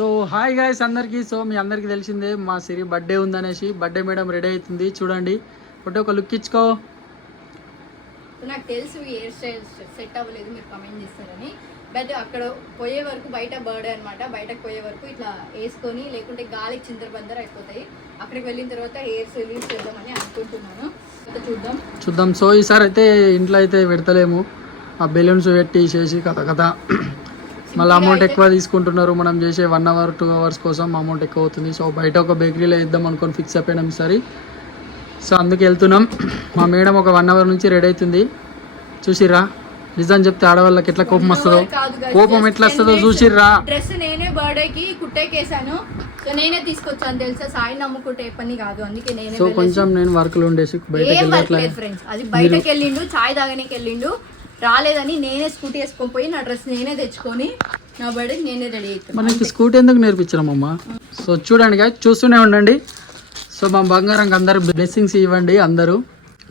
So hi guys అందరికీ. So మీ అందరికీ తెలిసిందే మా సిరి బర్త్డే ఉందనేసి. బర్త్డే మేడం రెడీ అవుతుంది, చూడండి. ఒకటి ఒక లుక్ ఇచ్చుకో. నాకు తెలుసు హెయిర్ స్టైల్ సెట్ అవ్వలేదు, మీరు కమెంట్ చేస్తారని. బట్ అక్కడ పోయే వరకు బయట బర్త్డే అనమాట, బయటకు పోయే వరకు ఇట్లా వేసుకొని, లేకుంటే గాలికి చిందర అయిపోతాయి. అక్కడికి వెళ్ళిన తర్వాత హెయిర్స్ రిలీజ్ చేద్దామని అనుకుంటున్నాను. చూద్దాం. సో ఈసారి అయితే ఇంట్లో అయితే పెడతలేము, ఆ బెలూన్స్ పెట్టి చేసి కథ మళ్ళీ అమౌంట్ ఎక్కువ తీసుకుంటున్నారు. మనం చేసే 1 hour 2 hours కోసం అమౌంట్ ఎక్కువ అవుతుంది. సో బయట ఒక బేకరీలో ఇద్దాం అనుకొని ఫిక్స్ అయిపోయినాం ఈసారి. సో అందుకు వెళ్తున్నాం. మా మేడం ఒక 1 hour నుంచి రెడీ అవుతుంది. చూసిర్రా, నిజం చెప్తే ఆడవాళ్ళకి ఎట్లా కోపం వస్తుందో, కోపం ఎట్లా వస్తుందో చూసిర్రా. డ్రెస్ నేనే బర్త్డేకి కుట్టేకేసాను, సో నేనే తీసుకొచ్చాను తెలుసా. సాయి నమ్ముకుంటే పని కాదు, అందుకే నేనే. సో కొంచెం నేను వర్క్లు ఉండేసి ఫ్రెండ్స్, అది బయటకు వెళ్ళిండు, చాయ్ తాగడానికి వెళ్ళిండు, రాలేదని నేనే స్కూటీ వేసుకొని పోయి నా డ్రెస్ నేనే తెచ్చుకొని నా బర్త్డేకి నేనే రెడీ అవుతాను. మనకి స్కూటీ ఎందుకు నేర్పించామమ్మా? సో చూడండి గాయ్, చూస్తూనే ఉండండి. సో మా బంగారంకి అందరు బ్లెస్సింగ్స్ ఇవ్వండి అందరూ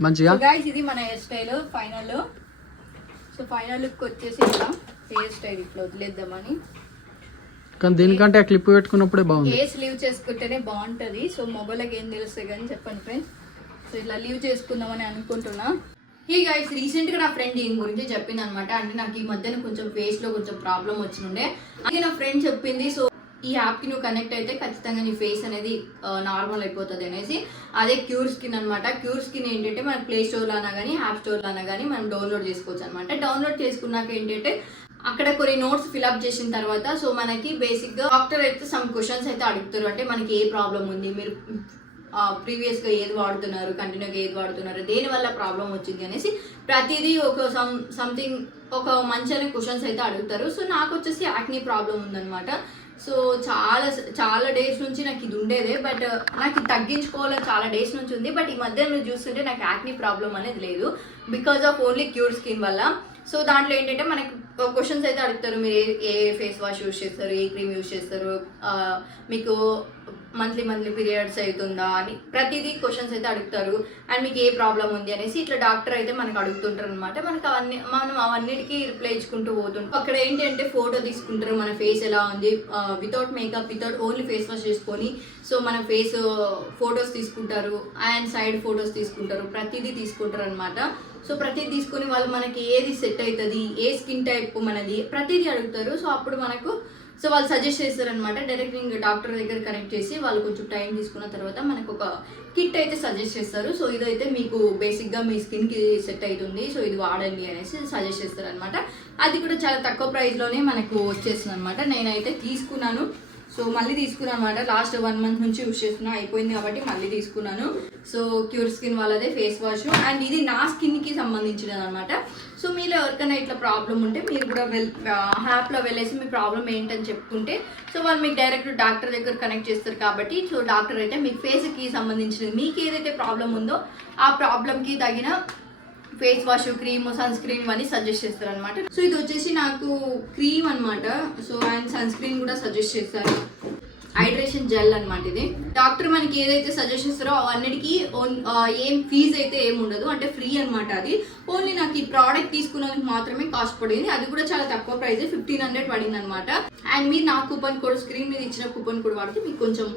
మంచిగా. గాయ్స్ ఇది మన hair style final. So final look వచ్చేసి ఇలా హెయిర్ స్టైల్ ఇట్లా వదిలేద్దామని. కానీ దీనికంటే ఆ క్లిప్ పెట్టుకున్నప్పుడే బాగుంది. హెయిర్స్ లీవ్ చేసుకుంటేనే బాగుంటుంది. సో మొబైల్కి ఏం తెలుస్తుంది కానీ చెప్పండి ఫ్రెండ్స్. సో ఇట్లా లీవ్ చేసుకుందామని అనుకుంటున్నా. హే గైస్, రీసెంట్గా నా ఫ్రెండ్ దీని గురించి చెప్పింది అనమాట. అంటే నాకు ఈ మధ్యన కొంచెం ఫేస్లో కొంచెం ప్రాబ్లం వచ్చినుండే, అందుకే నా ఫ్రెండ్ చెప్పింది. సో ఈ యాప్కి నువ్వు కనెక్ట్ అయితే ఖచ్చితంగా నీ ఫేస్ అనేది నార్మల్ అయిపోతుంది అనేసి. అదే క్యూర్ స్కిన్ అనమాట. క్యూర్ స్కిన్ ఏంటంటే మన ప్లే స్టోర్లో అయినా కానీ యాప్ స్టోర్లో అయినా కానీ మనం డౌన్లోడ్ చేసుకోవచ్చు అనమాట. డౌన్లోడ్ చేసుకున్నాక ఏంటంటే అక్కడ కొన్ని నోట్స్ ఫిల్అప్ చేసిన తర్వాత సో మనకి బేసిక్గా డాక్టర్ అయితే సమ్ క్వశ్చన్స్ అయితే అడుగుతారు. అంటే మనకి ఏ ప్రాబ్లం ఉంది, మీరు ప్రీవియస్గా ఏది వాడుతున్నారు, కంటిన్యూగా ఏది వాడుతున్నారు, దేనివల్ల ప్రాబ్లం వచ్చింది అనేసి ప్రతిదీ ఒక సంథింగ్ ఒక మంచి క్వశ్చన్స్ అయితే అడుగుతారు. సో నాకు వచ్చేసి యాక్నీ ప్రాబ్లం ఉందన్నమాట. సో చాలా డేస్ నుంచి నాకు ఇది ఉండేదే, బట్ నాకు ఇది తగ్గించుకోవాలని చాలా డేస్ నుంచి ఉంది. బట్ ఈ మధ్య నువ్వు చూస్తుంటే నాకు యాక్నీ ప్రాబ్లం అనేది లేదు, because of only cure skin వల్ల. సో దాంట్లో ఏంటంటే మనకి క్వశ్చన్స్ అయితే అడుగుతారు, మీరు ఏ ఫేస్ వాష్ యూజ్ చేస్తారు, ఏ క్రీమ్ యూజ్ చేస్తారు, మీకు మంత్లీ పీరియడ్స్ అవుతుందా అని ప్రతిదీ క్వశ్చన్స్ అయితే అడుగుతారు. అండ్ మీకు ఏ ప్రాబ్లం ఉంది అనేసి ఇట్లా డాక్టర్ అయితే మనకు అడుగుతుంటారు అనమాట. మనం అవన్నిటికీ రిప్లై ఇచ్చుకుంటూ పోతుంటాం. అక్కడ ఏంటంటే ఫోటో తీసుకుంటారు, మన ఫేస్ ఎలా ఉంది, without makeup, without only face wash చేసుకొని సో మన ఫేస్ ఫొటోస్ తీసుకుంటారు అండ్ సైడ్ ఫొటోస్ తీసుకుంటారు, ప్రతిదీ తీసుకుంటారు అనమాట. సో ప్రతిదీ తీసుకొని వాళ్ళు మనకి ఏది సెట్ అవుతుంది, ఏ స్కిన్ టైప్ మనది, ప్రతిదీ అడుగుతారు. సో అప్పుడు మనకు సో వాళ్ళు సజెస్ట్ చేస్తారనమాట. డైరెక్ట్ ఇంకా డాక్టర్ దగ్గర కనెక్ట్ చేసి వాళ్ళు కొంచెం టైం తీసుకున్న తర్వాత మనకు ఒక కిట్ అయితే సజెస్ట్ చేస్తారు. సో ఇదైతే మీకు బేసిక్గా మీ స్కిన్కి సెట్ అవుతుంది, సో ఇది వాడండి అనేసి సజెస్ట్ చేస్తారు అనమాట. అది కూడా చాలా తక్కువ ప్రైస్లోనే మనకు వచ్చేస్తుంది అనమాట. నేనైతే తీసుకున్నాను, సో మళ్ళీ తీసుకున్నాను అనమాట. లాస్ట్ 1 month నుంచి యూజ్ చేస్తున్నా, అయిపోయింది కాబట్టి మళ్ళీ తీసుకున్నాను. సో క్యూర్ స్కిన్ వాళ్ళదే ఫేస్ వాష్, అండ్ ఇది నా స్కిన్కి సంబంధించినది అనమాట. సో మీలో ఎవరికైనా ఇట్లా ప్రాబ్లం ఉంటే మీరు కూడా యాప్లో వెళ్ళేసి మీ ప్రాబ్లం ఏంటని చెప్పుకుంటే సో వాళ్ళు మీకు డైరెక్ట్ డాక్టర్ దగ్గర కనెక్ట్ చేస్తారు కాబట్టి సో డాక్టర్ అయితే మీ ఫేస్కి సంబంధించినది మీకు ఏదైతే ప్రాబ్లం ఉందో ఆ ప్రాబ్లంకి తగిన face wash, cream, sunscreen ఇవన్నీ సజెస్ట్ చేస్తారు అనమాట. సో ఇది వచ్చేసి నాకు క్రీమ్ అనమాట. సో అండ్ సన్ స్క్రీన్ కూడా సజెస్ట్ చేస్తారు. హైడ్రేషన్ జెల్ అనమాట ఇది. డాక్టర్ మనకి ఏదైతే సజెస్ట్ చేస్తారో అవన్నిటికీ ఏం ఫీజు అయితే ఏమి ఉండదు, అంటే ఫ్రీ అనమాట. అది ఓన్లీ నాకు ఈ ప్రోడక్ట్ తీసుకున్నందుకు మాత్రమే కాస్ట్ పడింది. అది కూడా చాలా తక్కువ ప్రైస్, 1500 పడింది అనమాట. అండ్ మీరు నా కూపన్ కోడ్, స్క్రీన్ మీద ఇచ్చిన కూపన్ కోడ్ వాడితే మీకు కొంచెం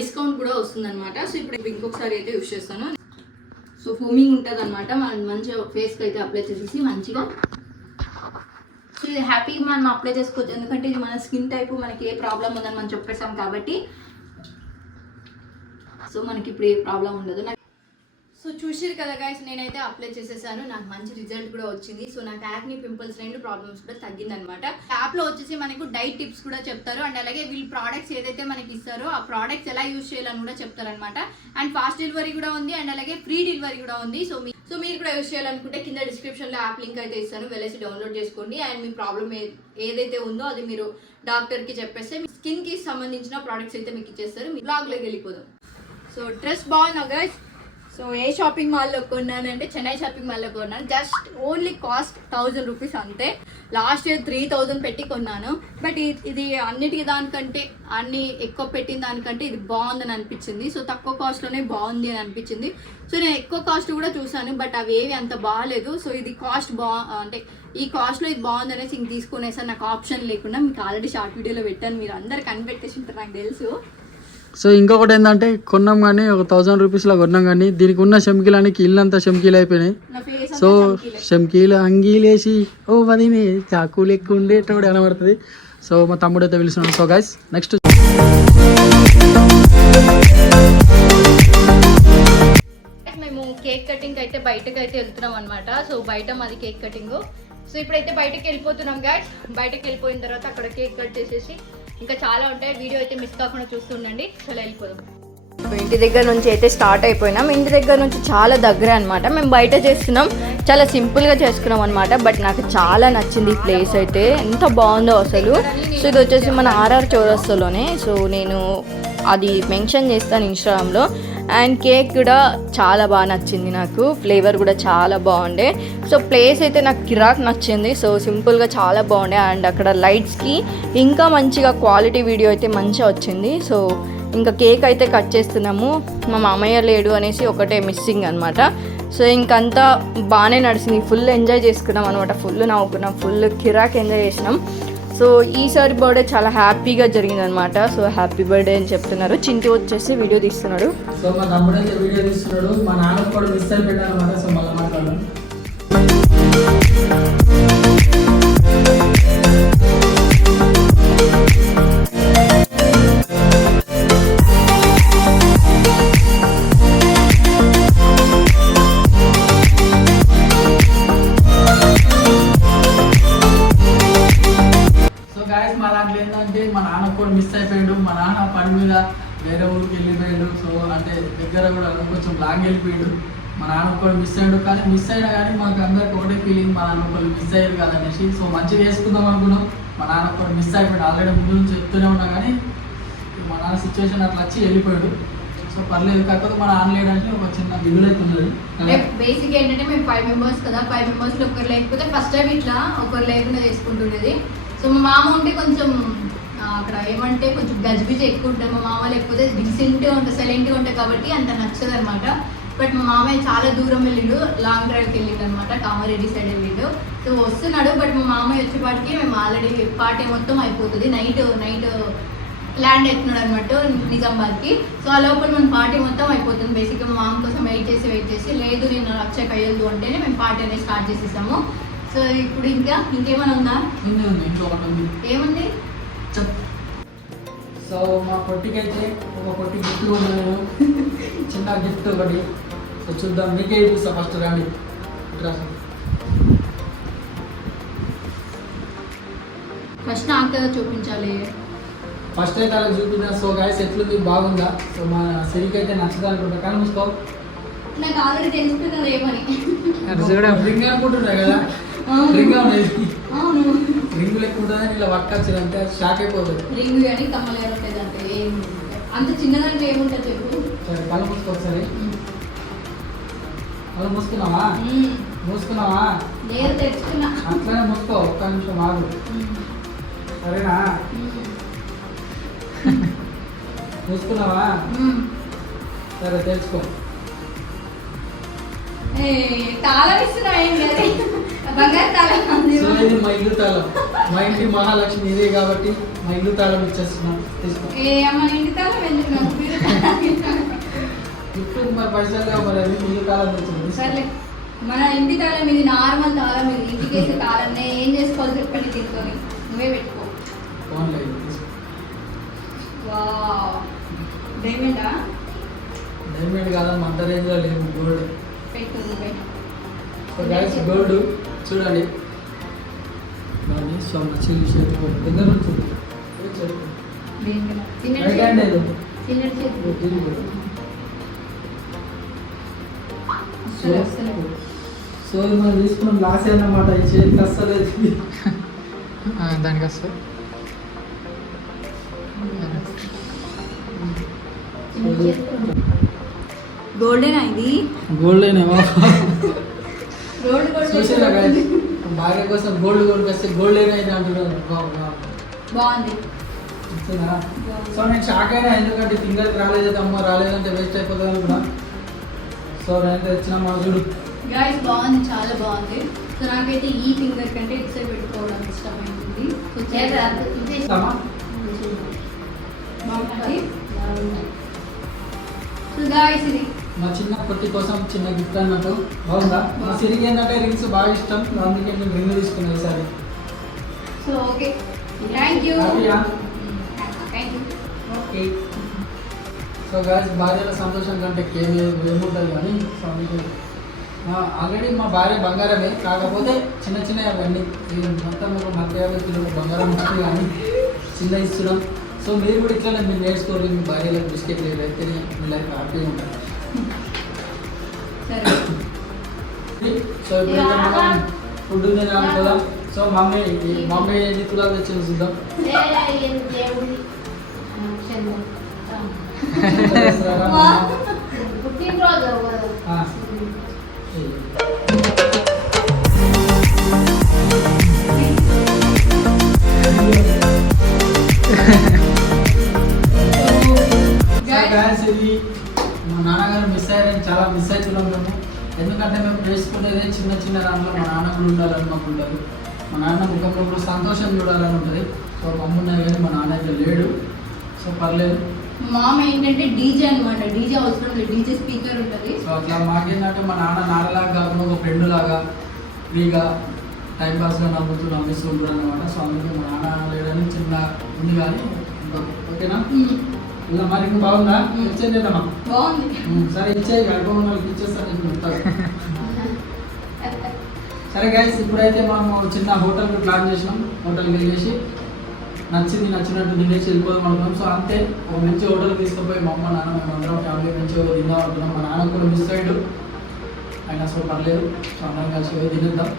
డిస్కౌంట్ కూడా వస్తుంది అనమాట. సో ఇప్పుడు ఇంకొకసారి అయితే యూజ్ చేస్తాను. సో ఫోమింగ్ ఉంటుంది అనమాట, మనం మంచిగా ఫేస్కి అయితే అప్లై చేసేసి మంచిగా సో ఇది హ్యాపీగా మనం అప్లై చేసుకోవచ్చు. ఎందుకంటే ఇది మన స్కిన్ టైప్, మనకి ఏ ప్రాబ్లం ఉందని మనం చెప్పేసాం కాబట్టి సో మనకి ఇప్పుడు ఏ ప్రాబ్లం ఉండదు. సో చూసారు కదా గైస్, నేనైతే అప్లై చేసేసాను, నాకు మంచి రిజల్ట్ కూడా వచ్చింది. సో నాకు యాక్నీ, పింపుల్స్ 2 ప్రాబ్లమ్స్ కూడా తగ్గిందనమాట. యాప్లో వచ్చేసి మనకు డైట్ టిప్స్ కూడా చెప్తారు, అండ్ అలాగే వీళ్ళు ప్రోడక్ట్స్ ఏదైతే మనకి ఇస్తారో ఆ ప్రోడక్ట్స్ ఎలా యూజ్ చేయాలని కూడా చెప్తారనమాట. అండ్ ఫాస్ట్ డెలివరీ కూడా ఉంది, అండ్ అలాగే ఫ్రీ డెలివరీ కూడా ఉంది. సో మీరు కూడా యూజ్ చేయాలనుకుంటే కింద డిస్క్రిప్షన్లో యాప్ లింక్ అయితే ఇస్తాను, వెళ్ళేసి డౌన్లోడ్ చేసుకోండి. అండ్ మీ ప్రాబ్లం ఏదైతే ఉందో అది మీరు డాక్టర్కి చెప్పేస్తే మీ స్కిన్కి సంబంధించిన ప్రోడక్ట్స్ అయితే మీకు ఇచ్చేస్తారు. మీ బ్లాగ్లోకి వెళ్ళిపోదాం. సో డ్రెస్ బాగుందా గైస్? సో ఏ షాపింగ్ మాల్లో కొన్నానంటే చెన్నై షాపింగ్ మాల్లో కొన్నాను. జస్ట్ ఓన్లీ కాస్ట్ 1000 రూపీస్ అంతే. లాస్ట్ ఇయర్ 3000 పెట్టి కొన్నాను. బట్ ఇది అన్నిటికీ దానికంటే అన్ని ఎక్కువ పెట్టిన దానికంటే ఇది బాగుందని అనిపించింది. సో తక్కువ కాస్ట్లోనే బాగుంది అని అనిపించింది. సో నేను ఎక్కువ కాస్ట్ కూడా చూసాను, బట్ అవి ఏవి అంత బాగాలేదు. సో ఇది కాస్ట్ అంటే ఈ కాస్ట్లో ఇది బాగుంది అనేసి ఇంక తీసుకునేసాను. నాకు ఆప్షన్ లేకుండా మీకు ఆల్రెడీ షార్ట్ వీడియోలో పెట్టాను, మీరు అందరు కనిపెట్టేసి ఉంటారు నాకు తెలుసు. సో ఇంకొకటి ఏంటంటే కొన్నాం కానీ ఒక 1000 రూపీస్లో కొన్నాం కానీ దీనికి ఉన్న షెమ్కీలానికి ఇల్లంతా షెమ్కీలు అయిపోయినాయి. సో షెమ్కీలు అంగీలేసి ఓ వదిని చాకులు ఎక్కువ ఉండేటోడు కనబడుతుంది. సో మా తమ్ముడు అయితే పిలుస్తున్నాడు. సో గైస్ నెక్స్ట్ మేము కేక్ కటింగ్ అయితే బయటకు అయితే వెళ్తున్నాం అనమాట. సో బయట మాది కేక్ కటింగ్. సో ఇప్పుడైతే బయటకు వెళ్ళిపోతున్నాం గైస్. బయటకు వెళ్ళిపోయిన తర్వాత అక్కడ కేక్ కట్ చేసేసి ఇంకా చాలా ఉంటాయి. వీడియో అయితే మిస్ కాకుండా చూస్తుండండి. చలో వెళ్ళిపోదాం. ఇంటి దగ్గర నుంచి అయితే స్టార్ట్ అయిపోయినాం. ఇంటి దగ్గర నుంచి చాలా దగ్గరే అనమాట. మేము బయట చేస్తున్నాం, చాలా సింపుల్గా చేసుకున్నాం అనమాట. బట్ నాకు చాలా నచ్చింది ఈ ప్లేస్ అయితే, ఎంత బాగుందో అసలు. సో ఇది వచ్చేసి మన ఆర్ఆర్ చౌరస్తాలోనే. సో నేను అది మెన్షన్ చేస్తాను ఇన్స్టాగ్రామ్లో. అండ్ కేక్ కూడా చాలా బాగా నచ్చింది నాకు, ఫ్లేవర్ కూడా చాలా బాగుండే. సో ప్లేస్ అయితే నాకు కిరాక్ నచ్చింది. సో సింపుల్గా చాలా బాగుండే. అండ్ అక్కడ లైట్స్కి ఇంకా మంచిగా క్వాలిటీ వీడియో అయితే మంచిగా వచ్చింది. సో ఇంకా కేక్ అయితే కట్ చేస్తున్నాము. మా మామయ్య లేడు అనేసి ఒకటే మిస్సింగ్ అనమాట. సో ఇంకంతా బాగానే నడిచింది, ఫుల్ ఎంజాయ్ చేసుకున్నాం అనమాట. ఫుల్ నవ్వుకున్నాం, ఫుల్ కిరాక్ ఎంజాయ్ చేసినాం. సో ఈసారి బర్త్డే చాలా హ్యాపీగా జరిగింది అనమాట. సో హ్యాపీ బర్త్డే అని చెప్తున్నారు. చింటి వచ్చేసి వీడియో తీస్తున్నాడు. సో మా తమ్ముడు అయితే వీడియో తీస్తున్నాడు. మా నాన్న కూడా మిస్ అయిపోయాడు అనమాట. సో మళ్ళీ మాట్లాడడం. మా దాంట్లో ఏంటంటే మా నాన్న కూడా మిస్ అయిపోయాడు. మా నాన్న పని మీద వేరే ఊరికి వెళ్ళిపోయాడు. సో అంటే దగ్గర కూడా కొంచెం లాంగ్ వెళ్ళిపోయాడు. మా నాన్న కూడా మిస్ అయ్యాడు. కానీ మిస్ అయినా కానీ మాకు అందరికి ఒకటే ఫీలింగ్, మా నాన్న ఒకళ్ళు మిస్ అయ్యారు కదనేసి. సో మంచిగా చేసుకుందాం అనుకున్నాం. మా నాన్న కూడా మిస్ అయిపోయాడు. ఆల్రెడీ ముందు నుంచి చెప్తూనే ఉన్నా కానీ మా నాన్న సిచ్యువేషన్ అట్లా వచ్చి వెళ్ళిపోయాడు. సో పర్లేదు. కాకపోతే మన నాన్న లేడంటే ఒక చిన్న విధులు అయితే ఉన్నది. బేసిక్ ఏంటంటే మేము 5 మెంబర్స్ కదా, 5 మెంబర్స్లో ఒకరు లేకపోతే ఫస్ట్ టైం ఇట్లా ఒకరు లేకుండా చేసుకుంటుండేది. సో మా మామ ఉంటే కొంచెం అక్కడ ఏమంటే కొంచెం గజిబిజి ఎక్కువ ఉంటుంది. మా మామ లేకపోతే డీసెంట్గా ఉంటుంది, సైలెంట్గా ఉంటుంది కాబట్టి అంత నచ్చదు అనమాట. బట్ మా మామయ్య చాలా దూరం వెళ్ళిండు, లాంగ్ డ్రైవ్కి వెళ్ళిండు అనమాట. కామారెడ్డి సైడ్ వెళ్ళిండు. సో వస్తున్నాడు. బట్ మా మామయ్య వచ్చేపాటికి మేము ఆల్రెడీ పార్టీ మొత్తం అయిపోతుంది. నైట్ ల్యాండ్ అవుతున్నాడు అనమాట నిజామాబాద్కి. సో ఆ లోపల మన పార్టీ మొత్తం అయిపోతుంది. బేసిక్గా మా మామ కోసం వెయిట్ చేసి లేదు నేను వచ్చాక అయ్యదు అంటేనే మేము పార్టీ అనేది స్టార్ట్ చేసేసాము. సో ఇప్పుడు ఇంకేమైనా ఉందా? ఏముంది? సో మా పొట్టికి అయితే ఒక పొట్టి గిఫ్ట్ ఉన్నాను, చిన్న గిఫ్ట్ ఒకటి. సో చూద్దాం, మీకే చూస్తా ఫస్ట్. రండి ఫస్ట్ నాకు చూపించాలి. ఫస్ట్ అయితే అలా చూపించా. సో గాయస్ ఎట్లుంది, బాగుందా? సో మా సిరికి అయితే నచ్చదు అనుకుంటా. కానీ మూసుకో, నాకు ఆల్రెడీ తెలుస్తుంది ఏమని. రింగ్ అనుకుంటున్నా కదా, రింగ్ రింగ్ లెక్క ఉంటుందని ఇలా పట్టుకొచ్చింది అంటే షాక్ అయిపోతుంది. రింగ్ కానీ కమ్మలు అంటే అంత చిన్నదాంట్లో ఏముంటుంది చెప్పు. సరే కళ్ళు మూసుకో ఒకసారి. కళ్ళు మూసుకున్నావా? మూసుకున్నావా? నేను తెచ్చుకున్నా. అట్లనే మూసుకో, ఒక్క నిమిషం ఆగు. సరేనా? మూసుకున్నావా? సరే తెలుసుకో. తాళం ఇస్తున్నా, బంగారు తాళం. ఇది మా ఇల్లు తాళం. మా ఇంటి మహాలక్ష్మి ఇదే కాబట్టి మా ఇల్లు తాళం ఇచ్చేస్తున్నాం. తీసుకో. మన ఇంటి తాళం ఎందుకు? ఇప్పుడు మరి పైసలు మరి అది ఇల్లు తాళం వచ్చింది. సర్లే, మన ఇంటి తాళం ఇది నార్మల్ తాళం. ఇది ఇంటికి వేసే తాళం. ఏం చేసుకోవాలి చెప్పండి, తీసుకొని నువ్వే పెట్టుకో. ఫోన్లో డైమండా? డైమండ్ కాదమ్మా, అంత రేంజ్లో లేదు. గోల్డ్ పెట్టు. గోల్డ్ చూడండి. దాన్ని దగ్గర నుంచి సో మనం తీసుకున్నాం లాస్ అన్నమాట. ఈ చేతికి వస్తలేదు, దానికి వస్తుంది. గోల్డెన్ ఇది గోల్డేనేమో గోల్డ్ చూసారా guys? భార్య కోసం గోల్డ్ కొనిపిస్తే గోల్డెన్ అయితే అంటున్నారు. బాగుంది. సో నేను షాక్ అయినా, ఎందుకంటే ఫింగర్ రాలేదమ్మా, రాలేదంటే వేస్ట్ అయిపోతుంది అనుకున్నా. సో నేను తెచ్చిన మా చూడు గైస్ బాగుంది, చాలా బాగుంది. సో నాకైతే ఈ ఫింగర్ కంటే ఇటు సైడ్ పెట్టుకోవడం ఇష్టమైంది. సో బాగుంటుంది. సో గైస్ ఇది మా చిన్న పొట్టి కోసం చిన్న గిఫ్ట్ అన్నట్టు. బాగుందా? మా సిరికి ఏంటంటే రింగ్స్ బాగా ఇష్టం, అందుకే నేను రింగ్ తీసుకున్నాను ఈసారి. So okay, thank you. Okay. So guys, భార్యల సంతోషం కంటే ఏముంటుంది కానీ. సో అందుకే ఆల్రెడీ మా భార్య బంగారమే, కాకపోతే చిన్న చిన్న అవన్నీ మొత్తం ఒక 40-50 కిలోల బంగారం ఇస్తుంది కానీ చిన్న ఇస్తున్నాం. సో మీరు కూడా ఇట్లా మీరు నేర్చుకోవాలి, మీ భార్యలకు బిస్కెట్ లేదు అయితే మీ లైఫ్ హ్యాపీగా ఉంటుంది. సో ఇప్పుడు మనం ఫుడ్ తినాలి కదా. సో మమ్మీ ఎన్ని తులాలు తెచ్చింది చూద్దాం. ఇది మా నాన్నగారు మిస్ అయ్యారని చాలా మిస్ అవుతున్నాం మేము. ఎందుకంటే మేము చేసుకునేదే చిన్న చిన్న దాంట్లో మా నాన్న కూడా ఉండాలని మాకు ఉంటుంది. మా నాన్న ముఖంలో కూడా సంతోషం చూడాలని ఉంటుంది. సో మమ్మల్ని కానీ మా నాన్న అయితే లేడు. సో పర్లేదు. మామ ఏంటంటే డీజే అనమాట, డీజే అవసరం లేదు, డీజే స్పీకర్ ఉంటుంది. సో అట్లా మాకేంటంటే మా నాన్న నాన్నలాగా కాకుండా ఒక ఫ్రెండ్ లాగా ఫ్రీగా టైంపాస్గా నవ్విస్తూ ఉంటాడు అనమాట. సో అందుకే మా నాన్న లేడని చిన్న ఉంది కానీ ఓకేనా. ఇలా మరి ఇంకా బాగుందా? ఇచ్చేద్దామా? బాగుంది. సరే ఇచ్చేయి, అనుకోని వాళ్ళకి ఇచ్చేస్తాను నీకు మొత్తం. సరే గైస్, ఇప్పుడైతే మనం చిన్న హోటల్కి ప్లాన్ చేసినాం. హోటల్కి వెళ్ళేసి నచ్చినట్టు తినేసి వెళ్ళిపోదాం అనుకున్నాం. సో అంతే, ఒక మంచి హోటల్కి తీసుకుపోయి మా అమ్మ నాన్న మేము అందరం ఫ్యామిలీ మంచిగా తిందాం అనుకున్నాం. మా నాన్న కూడా మిస్ అయ్యాడు అయినా సో పర్లేదు. సో అందరం కలిసి పోయి తినేద్దాం.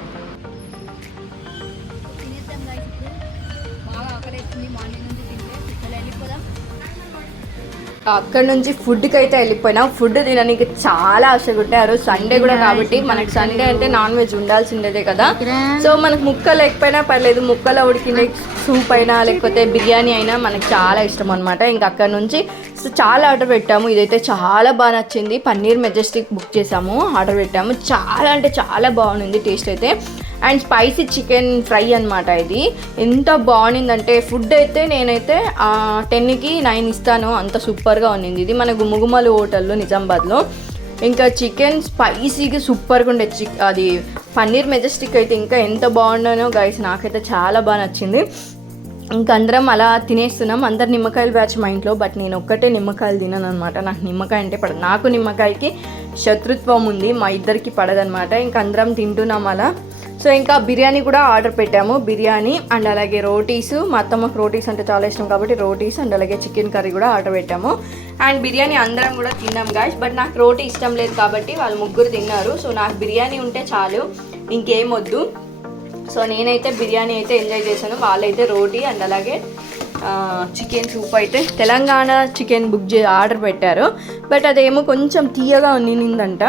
అక్కడ నుంచి ఫుడ్కి అయితే వెళ్ళిపోయినాం. ఫుడ్ తినడానికి చాలా ఆశగా ఉంటే ఆ రోజు సండే కూడా కాబట్టి మనకి సండే అంటే నాన్ వెజ్ ఉండాల్సిందేదే కదా. సో మనకు ముక్క లేకపోయినా పర్లేదు, ముక్కలో ఉడికిన సూప్ అయినా లేకపోతే బిర్యానీ అయినా మనకు చాలా ఇష్టం అనమాట. ఇంకా అక్కడ నుంచి సో చాలా ఆర్డర్ పెట్టాము. ఇదైతే చాలా బాగా నచ్చింది. పన్నీర్ మెజెస్టిక్ బుక్ చేసాము, ఆర్డర్ పెట్టాము. చాలా అంటే చాలా బాగుంది టేస్ట్ అయితే. అండ్ స్పైసీ చికెన్ ఫ్రై అనమాట ఇది. ఎంత బాగుండిందంటే ఫుడ్ అయితే నేనైతే 10కి 9 ఇస్తాను, అంత సూపర్గా ఉన్నింది. ఇది మన గుమ్మగుమ్మలు హోటల్లో నిజామాబాద్లో. ఇంకా చికెన్ స్పైసీగా సూపర్గా ఉండే అది పన్నీర్ మెజెస్టిక్ అయితే ఇంకా ఎంత బాగుండానో గైస్, నాకైతే చాలా బాగా నచ్చింది. ఇంకా అందరం అలా తినేస్తున్నాం. అందరు నిమ్మకాయలు బ్యాచ్ మా ఇంట్లో, బట్ నేను ఒక్కటే నిమ్మకాయలు తినను అనమాట. నాకు నిమ్మకాయ అంటే పడదు. నాకు నిమ్మకాయకి శత్రుత్వం ఉంది, మా ఇద్దరికి పడదనమాట. ఇంకా అందరం తింటున్నాం అలా. సో ఇంకా బిర్యానీ కూడా ఆర్డర్ పెట్టాము. బిర్యానీ అండ్ అలాగే రోటీస్, మా అత్తమ్మకు రోటీస్ అంటే చాలా ఇష్టం కాబట్టి రోటీస్ అండ్ అలాగే చికెన్ కర్రీ కూడా ఆర్డర్ పెట్టాము. అండ్ బిర్యానీ అందరం కూడా తిన్నాం గాయ్స్. బట్ నాకు రోటీ ఇష్టం లేదు కాబట్టి వాళ్ళు ముగ్గురు తిన్నారు. సో నాకు బిర్యానీ ఉంటే చాలు, ఇంకేం వద్దు. సో నేనైతే బిర్యానీ అయితే ఎంజాయ్ చేశాను, వాళ్ళైతే రోటీ అండ్ అలాగే చికెన్ సూప్ అయితే తెలంగాణ చికెన్ ఆర్డర్ పెట్టారు. బట్ అదేమో కొంచెం తీయగా ఉన్నిందంట,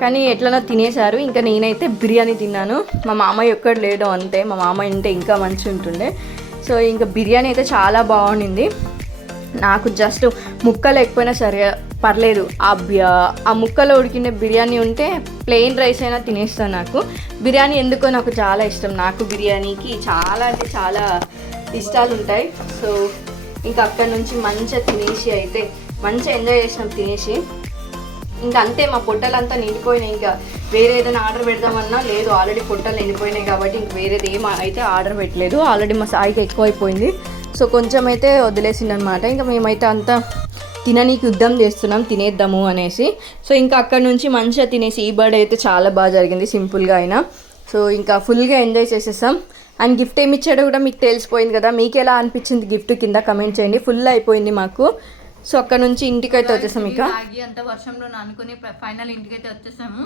కానీ ఎట్లనో తినేశారు. ఇంకా నేనైతే బిర్యానీ తిన్నాను. మా మామయ్య ఒక్కడు లేడు అంతే, మా మామయ్య ఉంటే ఇంకా మంచి ఉంటుండే. సో ఇంకా బిర్యానీ అయితే చాలా బాగుండింది. నాకు జస్ట్ ముక్క లేకపోయినా సరే పర్లేదు, ఆ ముక్కలో ఉడికిన బిర్యానీ ఉంటే ప్లెయిన్ రైస్ అయినా తినేస్తాను. నాకు బిర్యానీ ఎందుకో నాకు చాలా ఇష్టం. నాకు బిర్యానీకి చాలా అంటే చాలా ఇష్టాలు ఉంటాయి. సో ఇంకా అక్కడ నుంచి మంచిగా తినేసి అయితే మంచిగా ఎంజాయ్ చేసినాం తినేసి. ఇంకా అంతే, మా పొట్టలంతా నిండిపోయినాయి. ఇంకా వేరే ఏదైనా ఆర్డర్ పెడదామన్నా లేదు, ఆల్రెడీ పొట్టలు నిండిపోయినాయి కాబట్టి ఇంక వేరేది ఏం అయితే ఆర్డర్ పెట్టలేదు. ఆల్రెడీ మా సాయికి ఎక్కువైపోయింది. సో కొంచెం అయితే వదిలేసిందనమాట. ఇంకా మేమైతే అంతా తిననీకి యుద్ధం చేస్తున్నాం, తినేద్దాము అనేసి. సో ఇంకా అక్కడ నుంచి మంచిగా తినేసి ఈ బర్త్డే అయితే చాలా బాగా జరిగింది, సింపుల్గా అయినా. సో ఇంకా ఫుల్గా ఎంజాయ్ చేసేసాం. అండ్ గిఫ్ట్ ఏమి ఇచ్చాడో కూడా మీకు తెలిసిపోయింది కదా. మీకు ఎలా అనిపించింది గిఫ్ట్ కింద కమెంట్ చేయండి. ఫుల్ అయిపోయింది మాకు. సో అక్కడ నుంచి ఇంటికైతే వచ్చేసాం. ఇక అంత వర్షంలో అనుకుని ఫైనల్ ఇంటికైతే వచ్చేసాము.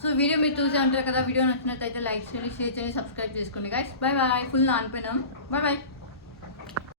సో వీడియో మీరు చూసే ఉంటారు కదా. వీడియో నచ్చినట్లయితే లైక్ చేయండి, షేర్ చేయండి, సబ్స్క్రైబ్ చేసుకోండి గైస్. Bye bye. ఫుల్ నానిపోయినాం. Bye bye.